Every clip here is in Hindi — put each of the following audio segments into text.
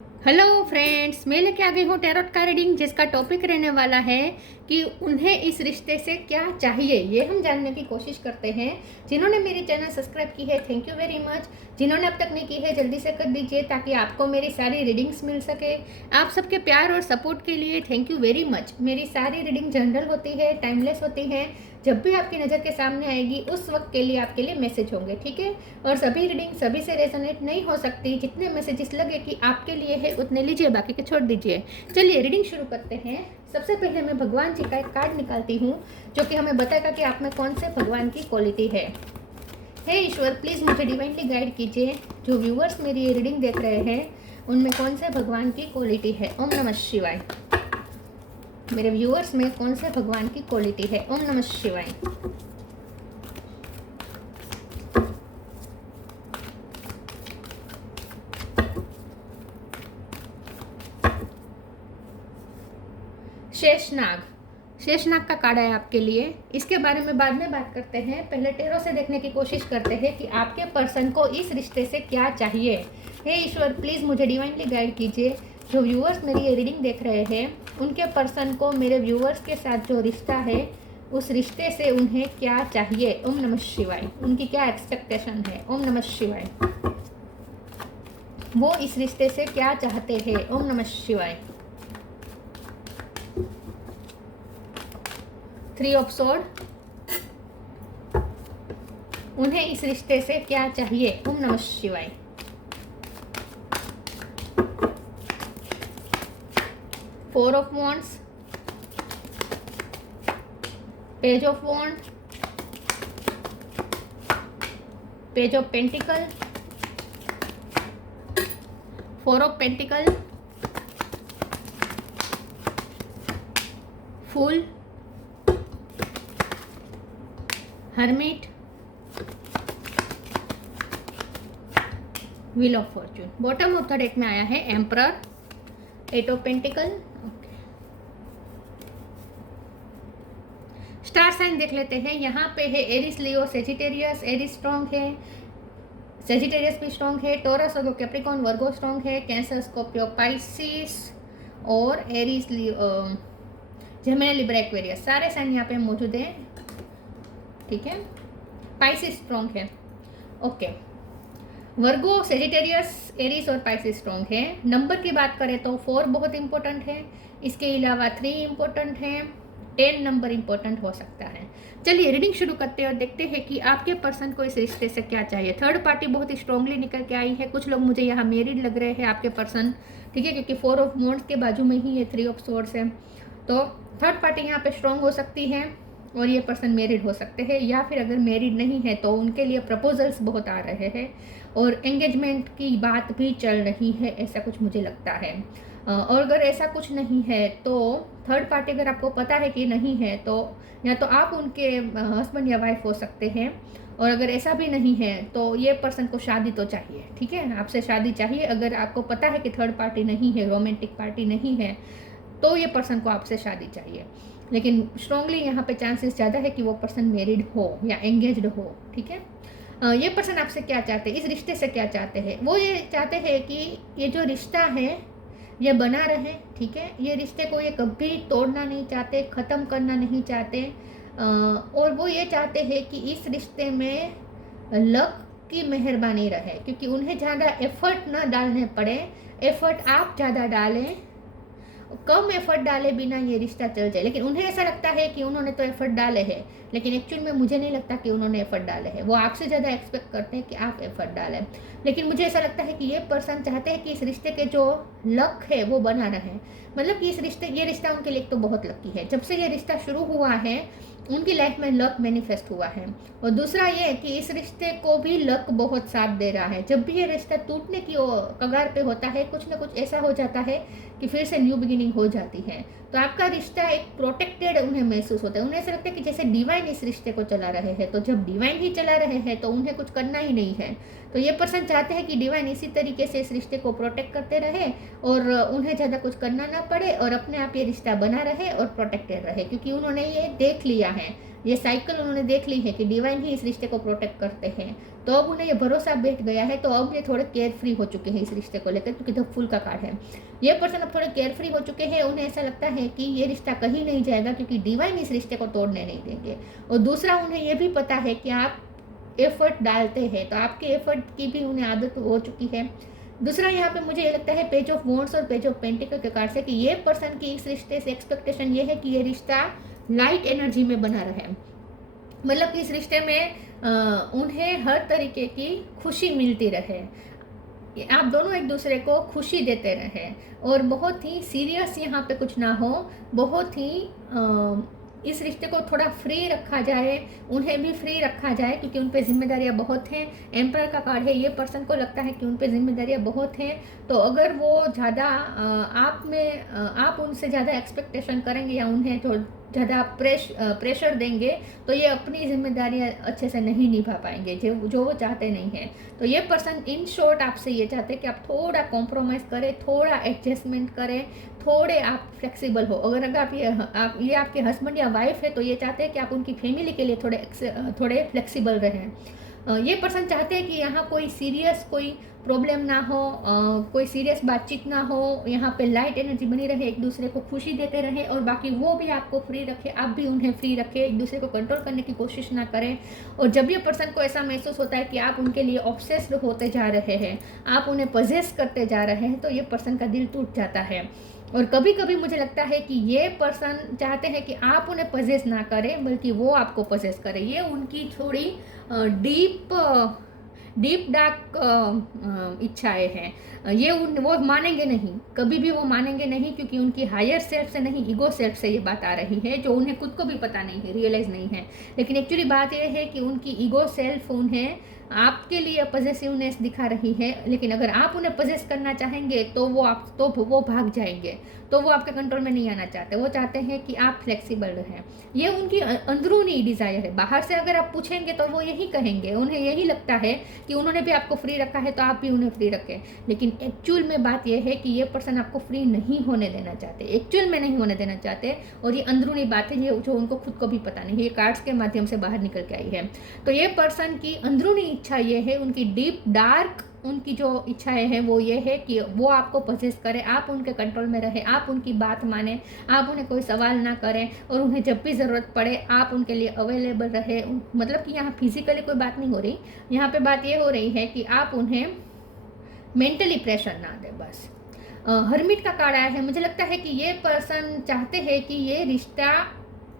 हेलो फ्रेंड्स, मैं लेके आ गई हूँ टैरोट का रीडिंग, जिसका टॉपिक रहने वाला है कि उन्हें इस रिश्ते से क्या चाहिए। ये हम जानने की कोशिश करते हैं। जिन्होंने मेरी चैनल सब्सक्राइब की है, थैंक यू वेरी मच। जिन्होंने अब तक नहीं की है, जल्दी से कर दीजिए ताकि आपको मेरी सारी रीडिंग्स मिल सके। आप सबके प्यार और सपोर्ट के लिए थैंक यू वेरी मच। मेरी सारी रीडिंग जनरल होती है, टाइमलेस होती है। जब भी आपकी नज़र के सामने आएगी उस वक्त के लिए आपके लिए मैसेज होंगे, ठीक है। और सभी रीडिंग सभी से रेजोनेट नहीं हो सकती। जितने मैसेजेस लगे कि आपके लिए है उतने लीजिए, बाकी के छोड़ दीजिए। चलिए रीडिंग शुरू करते हैं। सबसे पहले मैं भगवान जी का एक कार्ड निकालती हूँ जो कि हमें बताएगा कि आप में कौन से भगवान की क्वालिटी है। हे ईश्वर, प्लीज़ मुझे डिवाइनली गाइड कीजिए। जो व्यूअर्स मेरी ये रीडिंग देख रहे हैं उनमें कौन से भगवान की क्वालिटी है। ओम नमः शिवाय। मेरे व्यूअर्स में कौन से भगवान की क्वालिटी है। ओम नमः शिवाय। शेषनाग। शेषनाग का कार्ड है आपके लिए। इसके बारे में बाद में बात करते हैं। पहले टेरो से देखने की कोशिश करते हैं कि आपके पर्सन को इस रिश्ते से क्या चाहिए। हे ईश्वर, प्लीज़ मुझे डिवाइनली गाइड कीजिए। जो व्यूअर्स मेरी ये रीडिंग देख रहे हैं उनके पर्सन को मेरे व्यूअर्स के साथ जो रिश्ता है उस रिश्ते से उन्हें क्या चाहिए। ओम नमः शिवाय। उनकी क्या एक्सपेक्टेशन है। ओम नमः शिवाय। वो इस रिश्ते से क्या चाहते हैं। ओम नमः शिवाय। 3 ऑफ स्वॉर्ड। उन्हें इस रिश्ते से क्या चाहिए। ओम नमः शिवाय। 4 of wands, page of wand, page of pentacle, 4 of pentacle, fool, hermit, wheel of fortune. Bottom of the deck में आया है emperor, 8 of pentacle. Star sign देख लेते हैं। यहाँ पे है Aries, Leo, Sagittarius. Aries strong है, सेजिटेरियस भी स्ट्रॉन्ग है, टॉरस और कैप्रिकॉन, वर्गो स्ट्रॉन्ग है, कैंसर, स्कॉर्पियो, पाइसिस और Aries, Leo, Gemini, Libra, Aquarius. सारे साइन यहाँ पे मौजूद हैं, ठीक है। पाइसिस स्ट्रॉन्ग है, ओके। वर्गो, सेजिटेरियस, एरिस और पाइसिस स्ट्रॉन्ग है। नंबर की बात करें तो 4 बहुत इंपॉर्टेंट है। इसके अलावा 3 इंपॉर्टेंट है, 10 नंबर इंपॉर्टेंट हो सकता है। चलिए रीडिंग शुरू करते हैं और देखते हैं कि आपके पर्सन को इस रिश्ते से क्या चाहिए। थर्ड पार्टी बहुत स्ट्रांगली निकल के आई है। कुछ लोग मुझे यहाँ मैरिड लग रहे हैं आपके पर्सन, ठीक है, क्योंकि 4 ऑफ वॉन्ड्स के बाजू में ही ये 3 ऑफ स्वॉर्ड्स है। तो थर्ड पार्टी यहाँ पे स्ट्रांग हो सकती है और ये पर्सन मैरिड हो सकते हैं, या फिर अगर मैरिड नहीं है तो उनके लिए प्रपोजल्स बहुत आ रहे हैं और एंगेजमेंट की बात भी चल रही है, ऐसा कुछ मुझे लगता है। और अगर ऐसा कुछ नहीं है तो थर्ड पार्टी अगर आपको पता है कि नहीं है तो या तो आप उनके हस्बैंड या वाइफ हो सकते हैं, और अगर ऐसा भी नहीं है तो ये पर्सन को शादी तो चाहिए, ठीक है, आपसे शादी चाहिए। अगर आपको पता है कि थर्ड पार्टी नहीं है, रोमांटिक पार्टी नहीं है, तो ये पर्सन को आपसे शादी चाहिए। लेकिन स्ट्रांगली यहाँ पे चांसेस ज़्यादा है कि वो पर्सन मैरिड हो या एंगेज्ड हो, ठीक है। ये पर्सन आपसे क्या चाहते हैं, इस रिश्ते से क्या चाहते हैं। वो ये चाहते हैं कि ये जो रिश्ता है ये बना रहे, ठीक है। ये रिश्ते को ये कभी तोड़ना नहीं चाहते, ख़त्म करना नहीं चाहते। और वो ये चाहते हैं कि इस रिश्ते में लक की मेहरबानी रहे, क्योंकि उन्हें ज़्यादा एफर्ट ना डालने पड़े। एफर्ट आप ज़्यादा डालें, कम एफर्ट डाले बिना ये रिश्ता चल जाए। लेकिन उन्हें ऐसा लगता है कि उन्होंने तो एफर्ट डाले हैं, लेकिन एक्चुअल में मुझे नहीं लगता कि उन्होंने एफर्ट डाले हैं। वो आपसे ज़्यादा एक्सपेक्ट करते हैं कि आप एफर्ट डालें। लेकिन मुझे ऐसा लगता है कि ये पर्सन चाहते हैं कि इस रिश्ते के जो लक है वो बना रहे। मतलब कि ये रिश्ता उनके लिए तो बहुत लकी है। जब से ये रिश्ता शुरू हुआ है उनकी लाइफ में लक मैनिफेस्ट हुआ है। और दूसरा ये कि इस रिश्ते को भी लक बहुत साथ दे रहा है। जब भी ये रिश्ता टूटने की कगार पे होता है, कुछ ना कुछ ऐसा हो जाता है कि फिर से न्यू बिगिनिंग हो जाती है। तो आपका रिश्ता एक प्रोटेक्टेड उन्हें महसूस होता है। उन्हें ऐसा लगता है कि जैसे डिवाइन इस रिश्ते को चला रहे हैं। तो जब डिवाइन ही चला रहे हैं तो उन्हें कुछ करना ही नहीं है। तो ये पर्सन चाहते हैं कि डिवाइन इसी तरीके से इस रिश्ते को प्रोटेक्ट करते रहे और उन्हें ज़्यादा कुछ करना ना पड़े और अपने आप ये रिश्ता बना रहे और प्रोटेक्टेड रहे, क्योंकि उन्होंने ये देख लिया है। ये साइकिल उन्होंने देख ली है कि डिवाइन ही इस रिश्ते को प्रोटेक्ट करते हैं, तो अब उन्हें ये भरोसा बैठ गया है, तो अब ये थोड़े केयर फ्री हो चुके हैं इस रिश्ते को लेकर, क्योंकि द फूल का कार्ड है। ये पर्सन अब थोड़े केयर फ्री हो चुके हैं, उन्हें ऐसा लगता है कि ये रिश्ता कहीं नहीं जाएगा, क्योंकि डिवाइन इस रिश्ते को तोड़ने नहीं देंगे। और दूसरा, उन्हें ये भी पता है कि आप एफर्ट डालते हैं, तो आपके एफर्ट की भी उन्हें आदत हो चुकी है। दूसरा, यहाँ पे मुझे ये लगता है पेज ऑफ वॉन्ड्स और पेज ऑफ पेंटिकल के कार्ड से कि ये पर्सन की इस रिश्ते से एक्सपेक्टेशन ये है कि ये रिश्ता लाइट एनर्जी में बना रहे, मतलब कि इस रिश्ते में उन्हें हर तरीके की खुशी मिलती रहे, आप दोनों एक दूसरे को खुशी देते रहे, और बहुत ही सीरियस यहाँ पे कुछ ना हो, बहुत ही इस रिश्ते को थोड़ा फ्री रखा जाए, उन्हें भी फ्री रखा जाए, क्योंकि उन पे जिम्मेदारियाँ बहुत हैं। एम्पायर का कार्ड है, ये पर्सन को लगता है कि उन पे जिम्मेदारियाँ बहुत हैं, तो अगर वो ज़्यादा आप उनसे ज़्यादा एक्सपेक्टेशन करेंगे या उन्हें जो ज़्यादा प्रेशर देंगे, तो ये अपनी जिम्मेदारियाँ अच्छे से नहीं निभा पाएंगे, जो वो चाहते नहीं हैं। तो ये पर्सन इन शॉर्ट आपसे ये चाहते हैं कि आप थोड़ा कॉम्प्रोमाइज़ करें, थोड़ा एडजस्टमेंट करें, थोड़े आप फ्लेक्सिबल हो। अगर आप ये आपके हस्बैंड या वाइफ है, तो ये चाहते हैं कि आप उनकी फैमिली के लिए थोड़े फ्लेक्सिबल रहें। ये पर्सन चाहते हैं कि यहाँ कोई सीरियस कोई प्रॉब्लम ना हो, कोई सीरियस बातचीत ना हो, यहाँ पे लाइट एनर्जी बनी रहे, एक दूसरे को खुशी देते रहे, और बाकी वो भी आपको फ्री रखे, आप भी उन्हें फ्री रखें, एक दूसरे को कंट्रोल करने की कोशिश ना करें। और जब ये पर्सन को ऐसा महसूस होता है कि आप उनके लिए ऑब्सेस्ड होते जा रहे हैं, आप उन्हें पजेस करते जा रहे हैं, तो ये पर्सन का दिल टूट जाता है। और कभी कभी मुझे लगता है कि ये पर्सन चाहते हैं कि आप उन्हें पजेस ना करें, बल्कि वो आपको पजेस करें। ये उनकी थोड़ी डीप डार्क इच्छाएं हैं। वो मानेंगे नहीं, कभी भी वो मानेंगे नहीं, क्योंकि उनकी हायर सेल्फ से नहीं, ईगो सेल्फ से ये बात आ रही है, जो उन्हें खुद को भी पता नहीं है, रियलाइज़ नहीं है। लेकिन एक्चुअली बात यह है कि उनकी ईगो सेल्फ उन्हें आपके लिए पजेसिवनेस दिखा रही है, लेकिन अगर आप उन्हें पजेस करना चाहेंगे तो वो भाग जाएंगे, तो वो आपके कंट्रोल में नहीं आना चाहते। वो चाहते हैं कि आप फ्लेक्सिबल रहें। ये उनकी अंदरूनी डिज़ायर है। बाहर से अगर आप पूछेंगे तो वो यही कहेंगे, उन्हें यही लगता है कि उन्होंने भी आपको फ्री रखा है, तो आप भी उन्हें फ्री रखें। लेकिन एक्चुअल में बात यह है कि ये पर्सन आपको फ्री नहीं होने देना चाहते, एक्चुअल में नहीं होने देना चाहते, और ये अंदरूनी बात है, ये जो उनको खुद को भी पता नहीं है, ये कार्ड्स के माध्यम से बाहर निकल के आई है। तो ये पर्सन की अंदरूनी इच्छा ये है, उनकी डीप डार्क उनकी जो इच्छाएं हैं वो ये है कि वो आपको पजेस करें, आप उनके कंट्रोल में रहें, आप उनकी बात माने, आप उन्हें कोई सवाल ना करें, और उन्हें जब भी ज़रूरत पड़े आप उनके लिए अवेलेबल रहे। मतलब कि यहाँ फिजिकली कोई बात नहीं हो रही, यहाँ पे बात ये हो रही है कि आप उन्हें मेंटली प्रेशर ना दें बस। हर्मिट का कार्ड आया है। मुझे लगता है कि ये पर्सन चाहते हैं कि ये रिश्ता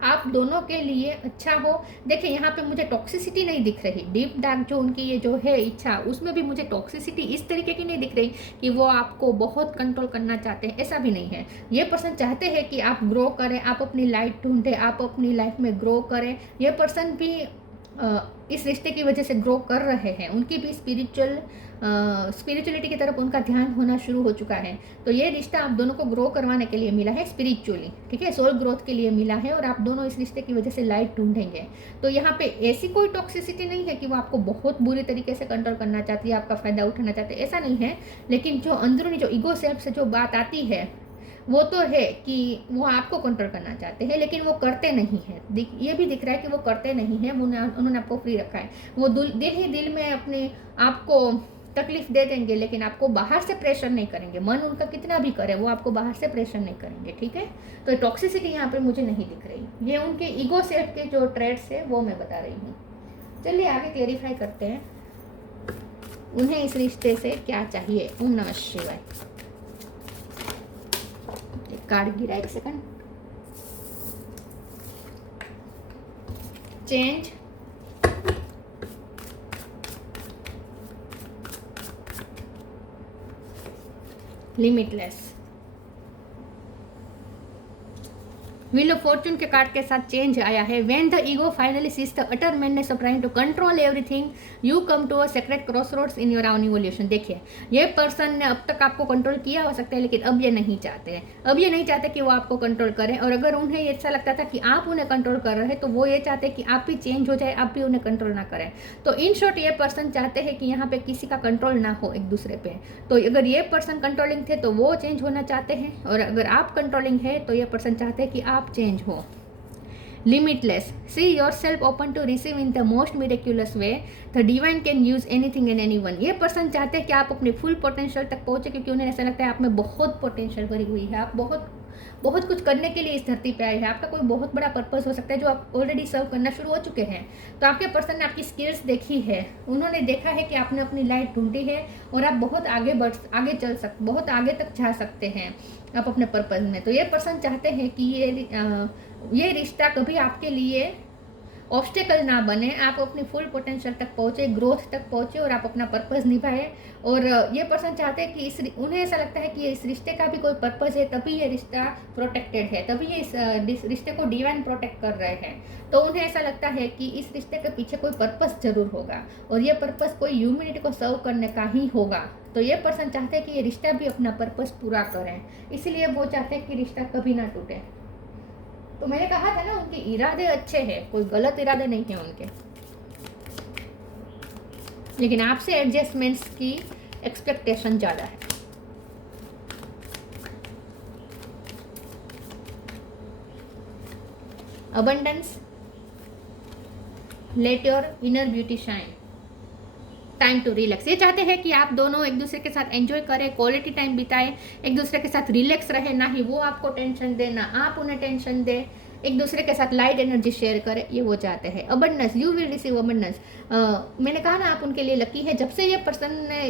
आप दोनों के लिए अच्छा हो। देखिए यहाँ पे मुझे टॉक्सिसिटी नहीं दिख रही, डीप डार्क जो उनकी ये जो है इच्छा, उसमें भी मुझे टॉक्सिसिटी इस तरीके की नहीं दिख रही कि वो आपको बहुत कंट्रोल करना चाहते हैं, ऐसा भी नहीं है। ये पर्सन चाहते हैं कि आप ग्रो करें, आप अपनी लाइफ ढूंढें, आप अपनी लाइफ में ग्रो करें। ये पर्सन भी इस रिश्ते की वजह से ग्रो कर रहे हैं, उनकी भी स्पिरिचुअलिटी की तरफ उनका ध्यान होना शुरू हो चुका है। तो ये रिश्ता आप दोनों को ग्रो करवाने के लिए मिला है स्पिरिचुअली, ठीक है, सोल ग्रोथ के लिए मिला है, और आप दोनों इस रिश्ते की वजह से लाइट ढूंढेंगे। तो यहाँ पे ऐसी कोई टॉक्सिसिटी नहीं है कि वो आपको बहुत बुरी तरीके से कंट्रोल करना चाहती है, आपका फ़ायदा उठाना चाहते हैं, ऐसा नहीं है। लेकिन जो अंदरूनी जो ईगो सेल्फ से जो बात आती है वो तो है कि वो आपको कंट्रोल करना चाहते हैं, लेकिन वो करते नहीं हैं। ये भी दिख रहा है कि वो करते नहीं हैं, उन्होंने आपको फ्री रखा है। वो दिल ही दिल में अपने आपको तकलीफ दे देंगे, लेकिन आपको बाहर से प्रेशर नहीं करेंगे। मन उनका कितना भी करे, वो आपको बाहर से प्रेशर नहीं करेंगे, ठीक है। तो टॉक्सिसिटी यहाँ पे मुझे नहीं दिख रही, ये उनके ईगो सेल्फ के जो ट्रेड्स है वो मैं बता रही हूँ। चलिए आगे क्लेरिफाई करते हैं, उन्हें इस रिश्ते से क्या चाहिए। ओम नमः शिवाय। कार्ड गिरा, एक second. Change, limitless. Wheel of fortune के कार्ड के साथ चेंज आया है। When the ego finally ceases the utter madness of trying to control everything, you come to a sacred crossroads in your own evolution. देखिए ये पर्सन ने अब तक आपको कंट्रोल किया हो सकता है, लेकिन अब ये नहीं चाहते हैं, अब ये नहीं चाहते कि वो आपको कंट्रोल करें। और अगर उन्हें ऐसा लगता था कि आप उन्हें कंट्रोल कर रहे हैं, तो वो ये चाहते हैं कि आप भी चेंज हो जाए, आप भी उन्हें कंट्रोल ना करें। तो इन शॉर्ट ये पर्सन चाहते हैं कि यहाँ पे किसी का कंट्रोल ना हो एक दूसरे पे। तो अगर ये पर्सन कंट्रोलिंग थे तो वो चेंज होना चाहते हैं, और अगर आप कंट्रोलिंग है तो ये पर्सन चाहते हैं कि आप चेंज हो। limitless. See yourself open to receive in the most miraculous way. The divine can use anything and anyone. ये पर्सन चाहते हैं कि आप अपने फुल पोटेंशियल तक पहुँचे, क्योंकि उन्हें ऐसा लगता है आप में बहुत पोटेंशियल भरी हुई है, आप बहुत बहुत कुछ करने के लिए इस धरती पे आए हैं, आपका कोई बहुत बड़ा पर्पस हो सकता है जो आप ऑलरेडी सर्व करना शुरू हो चुके हैं। तो आपके पर्सन ने आपकी स्किल्स देखी है, उन्होंने देखा है कि आपने अपनी लाइफ ढूंढी है और आप बहुत बहुत आगे तक जा सकते हैं आप अपने पर्पस में। तो ये पर्सन चाहते हैं कि ये रिश्ता कभी आपके लिए ऑब्स्टेकल ना बने, आप अपनी फुल पोटेंशियल तक पहुँचे, ग्रोथ तक पहुँचे और आप अपना पर्पस निभाएं। और ये पर्सन चाहते हैं कि उन्हें ऐसा लगता है कि इस रिश्ते का भी कोई पर्पस है, तभी ये रिश्ता प्रोटेक्टेड है, तभी ये इस रिश्ते को डिवाइन प्रोटेक्ट कर रहे हैं। तो उन्हें ऐसा लगता है कि इस रिश्ते के पीछे कोई पर्पस जरूर होगा और ये पर्पस कोई ह्यूमैनिटी को सर्व करने का ही होगा। तो ये पर्सन चाहते हैं कि ये रिश्ता भी अपना पर्पस पूरा करें, इसलिए वो चाहते हैं कि रिश्ता कभी ना टूटे। तो मैंने कहा था ना, उनके इरादे अच्छे हैं, कोई गलत इरादे नहीं है उनके, लेकिन आपसे एडजस्टमेंट्स की एक्सपेक्टेशन ज़्यादा है। Abundance, let your inner beauty shine, time to relax. ये चाहते हैं कि आप दोनों एक दूसरे के साथ एंजॉय करें, क्वालिटी टाइम बिताएं, एक दूसरे के साथ रिलैक्स रहे, ना ही वो आपको टेंशन दे ना आप उन्हें टेंशन दे, एक दूसरे के साथ लाइट एनर्जी शेयर करें, ये वो चाहते हैं। Abundance, you will receive abundance. मैंने कहा ना आप उनके लिए लकी है। जब से ये पर्सन ने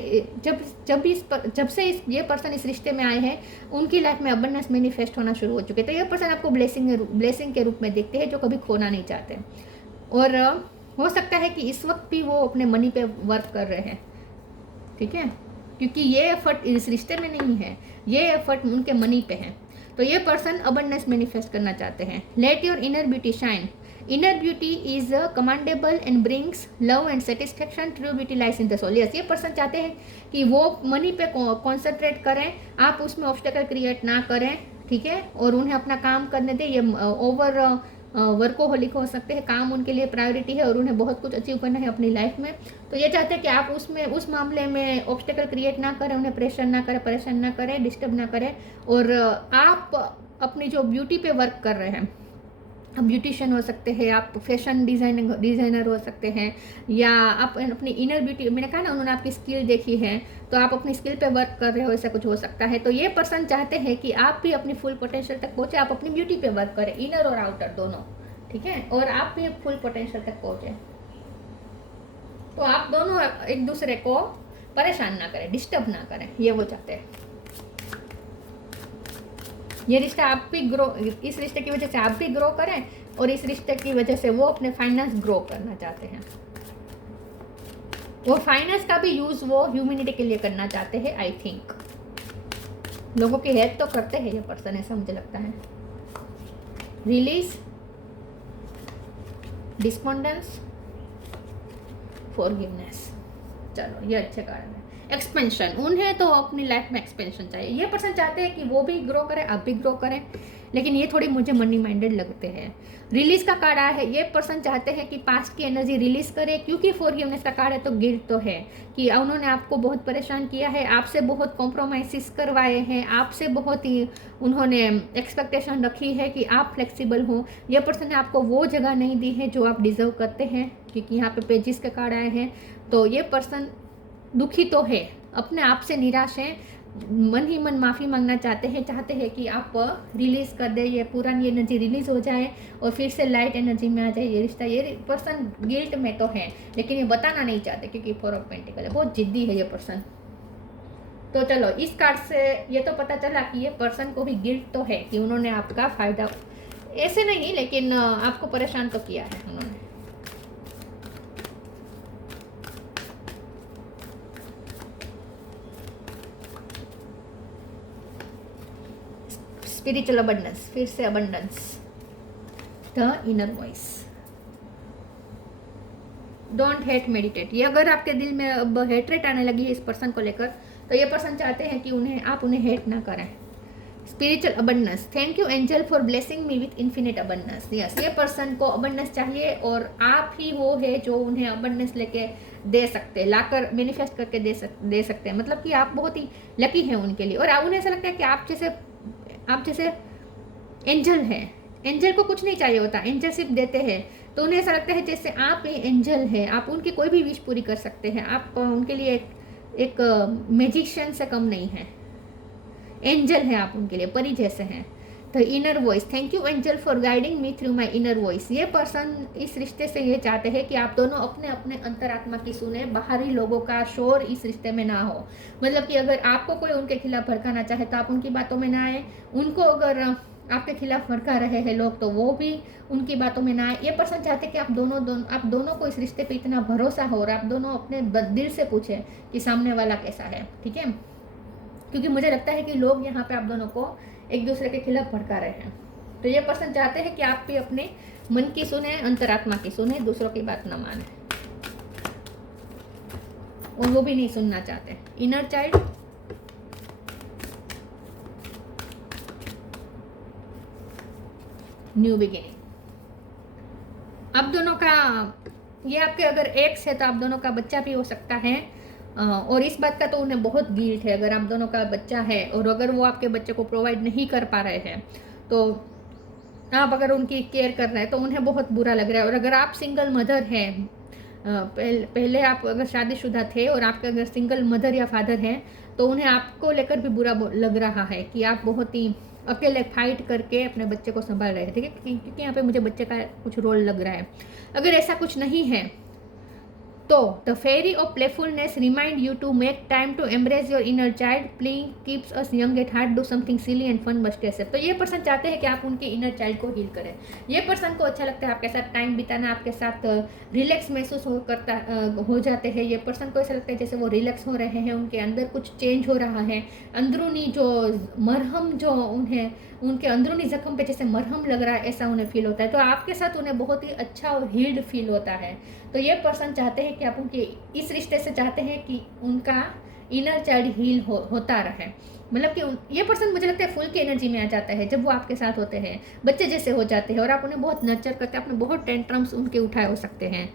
ये पर्सन इस रिश्ते में आए हैं, उनकी लाइफ में अबंडेंस मैनिफेस्ट होना शुरू हो चुके। तो ये पर्सन आपको ब्लेसिंग के रूप में देखते हैं, जो कभी खोना नहीं चाहते। और हो सकता है कि इस वक्त भी वो अपने मनी पे वर्क कर रहे हैं, ठीक है, क्योंकि ये एफर्ट इस रिश्ते में नहीं है, ये एफर्ट उनके मनी पे है। तो ये पर्सन अबंडेंस मैनिफेस्ट करना चाहते हैं। Let your inner beauty shine. Inner beauty is commendable and brings love and satisfaction. True beauty lies in the soul. Yes, ये पर्सन चाहते हैं कि वो मनी पे कॉन्सेंट्रेट करें, आप उसमें ऑब्स्टेकल क्रिएट ना करें, ठीक है, और उन्हें अपना काम करने दें। ये ओवर वर्कोहोलिक हो सकते हैं, काम उनके लिए प्रायोरिटी है और उन्हें बहुत कुछ अचीव करना है अपनी लाइफ में। तो ये चाहते हैं कि आप उस मामले में ऑब्स्टेकल क्रिएट ना करें, उन्हें प्रेशर ना करें, परेशान ना करें, डिस्टर्ब ना करें। और आप अपनी जो ब्यूटी पे वर्क कर रहे हैं, आप ब्यूटिशियन हो सकते हैं, आप फैशन डिज़ाइनर हो सकते हैं, या आप अपनी इनर ब्यूटी, मैंने कहा ना उन्होंने आपकी स्किल देखी है, तो आप अपनी स्किल पे वर्क कर रहे हो, ऐसा कुछ हो सकता है। तो ये पर्सन चाहते हैं कि आप भी अपनी फुल पोटेंशियल तक पहुँचे, आप अपनी ब्यूटी पे वर्क करें, इनर और आउटर दोनों, ठीक है, और आप भी फुल पोटेंशियल तक पहुँचे। तो आप दोनों एक दूसरे को परेशान ना करें, डिस्टर्ब ना करें, ये वो चाहते हैं। ये रिश्ता आप भी ग्रो, इस रिश्ते की वजह से आप भी ग्रो करें और इस रिश्ते की वजह से वो अपने फाइनेंस ग्रो करना चाहते हैं। वो फाइनेंस का भी यूज वो ह्यूमैनिटी के लिए करना चाहते हैं। आई थिंक लोगों की हेल्प तो करते हैं ये पर्सन, ऐसा मुझे लगता है। Release, despondence, forgiveness. चलो, ये अच्छे कारण है। एक्सपेंशन, उन्हें तो अपनी लाइफ में एक्सपेंशन चाहिए। ये पर्सन चाहते हैं कि वो भी ग्रो करें, आप भी ग्रो करें, लेकिन ये थोड़ी मुझे मनी माइंडेड लगते हैं। रिलीज का कार्ड आया है, ये पर्सन चाहते हैं कि पास्ट की एनर्जी रिलीज करें, क्योंकि फॉरगिवनेस का कार्ड है तो गिल्ट तो है कि उन्होंने आपको बहुत परेशान किया है, आपसे बहुत कॉम्प्रोमाइज़ करवाए हैं, आपसे बहुत ही उन्होंने एक्सपेक्टेशन रखी है कि आप फ्लेक्सिबल हो। ये पर्सन ने आपको वो जगह नहीं दी है जो आप डिजर्व करते हैं, क्योंकि यहाँ पे पेजिस के कार्ड आए हैं। तो ये पर्सन दुखी तो है, अपने आप से निराश है, मन ही मन माफ़ी मांगना चाहते हैं कि आप रिलीज़ कर दे, ये पुरानी एनर्जी रिलीज़ हो जाए और फिर से लाइट एनर्जी में आ जाए ये रिश्ता। ये पर्सन गिल्ट में तो है, लेकिन ये बताना नहीं चाहते, क्योंकि 4 ऑफ पेंटिकल है, बहुत जिद्दी है ये पर्सन। तो चलो, इस कार्ड से ये तो पता चला कि ये पर्सन को भी गिल्ट तो है कि उन्होंने आपका फ़ायदा, ऐसे नहीं लेकिन आपको परेशान तो किया है उन्होंने। स्पिरिचुअल अबंडेंस, फिर से abundance, the inner voice. Don't hate, meditate. ये अगर आपके दिल में अब हेटरेट आने लगी है इस पर्सन को लेकर, तो ये पर्सन चाहते हैं कि आप उन्हें हेट ना करें। Spiritual abundance, thank you angel for blessing me with infinite abundance. Yes, ये पर्सन को अबंडेंस चाहिए और आप ही वो है जो उन्हें अबंडेंस लेके दे सकते हैं, लाकर मैनिफेस्ट करके दे सकते हैं। मतलब कि आप बहुत ही लकी हैं उनके लिए, और उन्हें ऐसा लगता है कि आप जैसे एंजल हैं, एंजल को कुछ नहीं चाहिए होता, एंजल सिर्फ देते हैं। तो उन्हें ऐसा लगता है जैसे आप एंजल है, आप उनकी कोई भी विश पूरी कर सकते हैं, आप उनके लिए एक मैजिशियन से कम नहीं है, एंजल है आप उनके लिए, परी जैसे हैं। The inner voice, thank you angel for guiding me through my inner voice. ये पर्सन इस रिश्ते से ये चाहते हैं कि आप दोनों अपने अपने अंतरात्मा की सुने, बाहरी लोगों का शोर इस रिश्ते में ना हो। मतलब कि अगर आपको कोई उनके खिलाफ भड़काना चाहे तो आप उनकी बातों में ना आए, उनको अगर आपके खिलाफ भड़का रहे हैं लोग तो वो भी उनकी बातों में ना आए। ये पर्सन चाहते हैं कि आप दोनों को इस रिश्ते पे इतना भरोसा हो और आप दोनों अपने दिल से पूछें कि सामने वाला कैसा है, ठीक है। क्योंकि मुझे लगता है कि लोग यहाँ पे आप दोनों को एक दूसरे के खिलाफ भड़का रहे हैं। तो ये पर्सन चाहते हैं कि आप भी अपने मन की सुने, अंतरात्मा की सुने, दूसरों की बात न माने, और वो भी नहीं सुनना चाहते। Inner child, new beginning. अब दोनों का, ये आपके अगर एक्स है तो आप दोनों का बच्चा भी हो सकता है, और इस बात का तो उन्हें बहुत गिल्ट है अगर आप दोनों का बच्चा है और अगर वो आपके बच्चे को प्रोवाइड नहीं कर पा रहे हैं तो आप अगर उनकी केयर कर रहे हैं तो उन्हें बहुत बुरा लग रहा है। और अगर आप सिंगल मदर हैं, पहले आप अगर शादीशुदा थे और आपके अगर सिंगल मदर या फादर हैं तो उन्हें आपको लेकर भी बुरा लग रहा है कि आप बहुत ही अकेले फाइट करके अपने बच्चे को संभाल रहे हैं, ठीक है, क्योंकि यहाँ पे मुझे बच्चे का कुछ रोल लग रहा है। अगर ऐसा कुछ नहीं है तो the fairy of playfulness remind you to make time to embrace your inner child, playing keeps us young at heart, do something silly and fun must stay safe. तो ये पर्सन चाहते हैं कि आप उनके इनर चाइल्ड को हील करें। ये पर्सन को अच्छा लगता है आपके साथ टाइम बिताना, आपके साथ रिलैक्स महसूस हो जाते हैं। ये पर्सन को ऐसा लगता है जैसे वो रिलैक्स हो रहे हैं, उनके अंदर कुछ चेंज हो रहा है, अंदरूनी जो मरहम जो उन्हें उनके अंदरूनी जख्म पे जैसे मरहम लग रहा है ऐसा उन्हें फील होता है। तो आपके साथ उन्हें बहुत ही अच्छा और हील्ड फील होता है। तो ये पर्सन चाहते हैं कि आप उनके इस रिश्ते से चाहते हैं कि उनका इनर चाइल्ड हील होता रहे। मतलब कि ये पर्सन मुझे लगता है फुल की एनर्जी में आ जाता है जब वो आपके साथ होते हैं, बच्चे जैसे हो जाते हैं और आप उन्हें बहुत नर्चर करते हैं, आपने बहुत टेंट्रम्स उनके उठाए हो सकते हैं,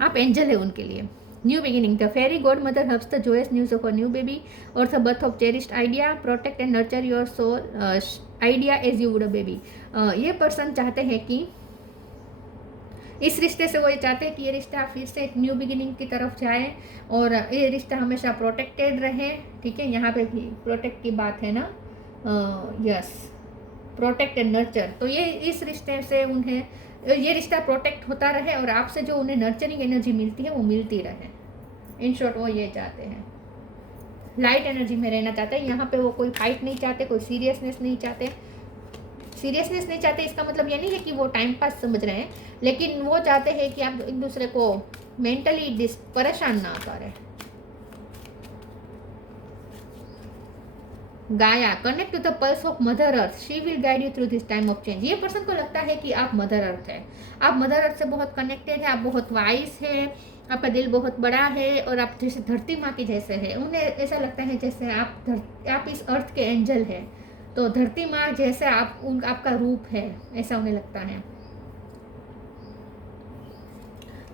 आप एंजल है उनके लिए। New beginning, the fairy godmother hubs the joyous news of a new baby और the birth of cherished idea, protect and nurture your soul idea as you would a baby. ये पर्सन चाहते हैं कि इस रिश्ते से वो ये चाहते हैं कि ये रिश्ता फिर से एक न्यू बिगिनिंग की तरफ जाए और ये रिश्ता हमेशा प्रोटेक्टेड रहे, ठीक है। यहाँ पे प्रोटेक्ट की बात है ना, यस, प्रोटेक्ट एंड नर्चर। तो ये इस रिश्ते से उन्हें ये रिश्ता प्रोटेक्ट होता रहे और आपसे जो उन्हें नर्चरिंग एनर्जी मिलती है वो मिलती रहे। इन शॉर्ट वो ये चाहते हैं, लाइट एनर्जी में रहना चाहते हैं। यहाँ पे वो कोई फाइट नहीं चाहते, कोई सीरियसनेस नहीं चाहते। सीरियसनेस नहीं चाहते इसका मतलब ये नहीं है कि वो टाइम पास समझ रहे हैं, लेकिन वो चाहते हैं कि आप एक दूसरे को मेंटली परेशान ना करें। Gaia, connect to the pulse of mother earth, she will guide you through this time of change. ये पर्सन को लगता है कि आप मदर अर्थ है, आप मदर अर्थ से बहुत कनेक्टेड है, आप बहुत वाइस है, आपका दिल बहुत बड़ा है और आप जैसे धरती माँ की जैसे है। उन्हें ऐसा लगता है जैसे आप इस अर्थ के एंजल है, तो धरती माँ जैसे आपका रूप है, ऐसा उन्हें लगता है।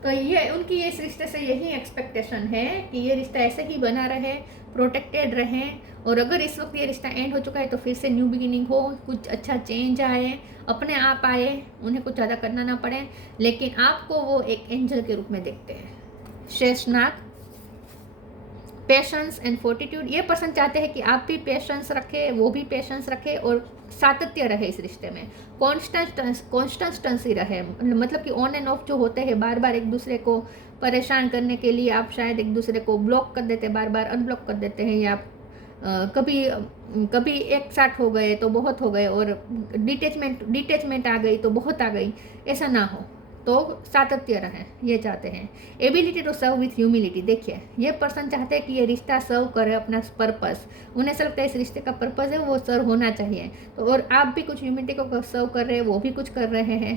तो ये उनकी इस रिश्ते से यही एक्सपेक्टेशन है कि ये रिश्ता ऐसे ही बना रहे, प्रोटेक्टेड रहे, और अगर इस वक्त ये रिश्ता एंड हो चुका है तो फिर से न्यू बिगिनिंग हो, कुछ अच्छा चेंज आए, अपने आप आए, उन्हें कुछ ज़्यादा करना ना पड़े, लेकिन आपको वो एक एंजल के रूप में देखते हैं। Sheshnag, patience and fortitude. ये पर्सन चाहते हैं कि आप भी पेशेंस रखें, वो भी पेशेंस रखे और सातत्य रहे इस रिश्ते में, कॉन्स्टेंसी रहे। मतलब कि ऑन एंड ऑफ जो होते हैं, बार बार एक दूसरे को परेशान करने के लिए आप शायद एक दूसरे को ब्लॉक कर देते हैं, बार बार अनब्लॉक कर देते हैं, या कभी एक साथ हो गए तो बहुत हो गए और डिटेचमेंट आ गई तो बहुत आ गई, ऐसा ना हो, तो सातत्य रहे, ये चाहते हैं। Ability to serve with humility. देखिए ये पर्सन चाहते हैं कि ये रिश्ता सर्व करे अपना पर्पस, उन्हें ऐसा लगता है इस रिश्ते का पर्पस है वो सर्व होना चाहिए, तो और आप भी कुछ ह्यूमिलिटी को सर्व कर रहे हैं, वो भी कुछ कर रहे हैं।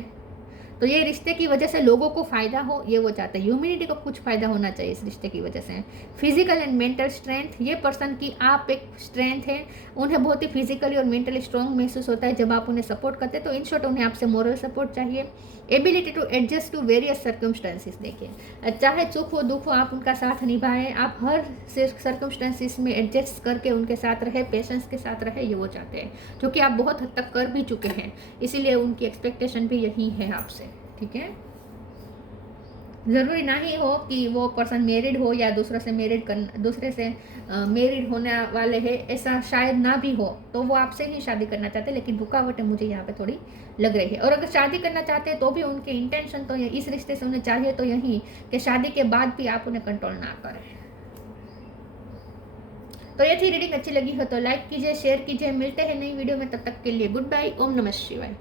तो ये रिश्ते की वजह से लोगों को फ़ायदा हो, ये वो चाहते हैं। ह्यूमैनिटी को कुछ फ़ायदा होना चाहिए इस रिश्ते की वजह से। फिजिकल एंड मेंटल स्ट्रेंथ, ये पर्सन की आप एक स्ट्रेंथ है, उन्हें बहुत ही फिजिकली और मेंटली स्ट्रॉन्ग महसूस होता है जब आप उन्हें सपोर्ट करते हैं। तो इन शॉर्ट उन्हें आपसे मॉरल सपोर्ट चाहिए। Ability to adjust to various circumstances, देखिए चाहे सुख हो दुख हो आप उनका साथ निभाएं, आप हर सर्कमस्टेंसेस में एडजस्ट करके उनके साथ रहे, पेशेंस के साथ रहे, ये वो चाहते हैं, जो कि आप बहुत हद तक कर भी चुके हैं, इसीलिए उनकी एक्सपेक्टेशन भी यही है आपसे। ठीक है, ज़रूरी नहीं हो कि वो पर्सन मैरिड हो या दूसरे से मैरिड होने वाले हैं, ऐसा शायद ना भी हो, तो वो आपसे ही शादी करना चाहते हैं, लेकिन रुकावटें मुझे यहाँ पे थोड़ी लग रही है। और अगर शादी करना चाहते हैं तो भी उनके इंटेंशन तो इस रिश्ते से उन्हें चाहिए तो यही कि शादी के बाद भी आप उन्हें कंट्रोल ना करें। तो ये थी रीडिंग, अच्छी लगी हो तो लाइक कीजिए, शेयर कीजिए। मिलते हैं नई वीडियो में, तब तक के लिए गुड बाय। ओम नमः शिवाय।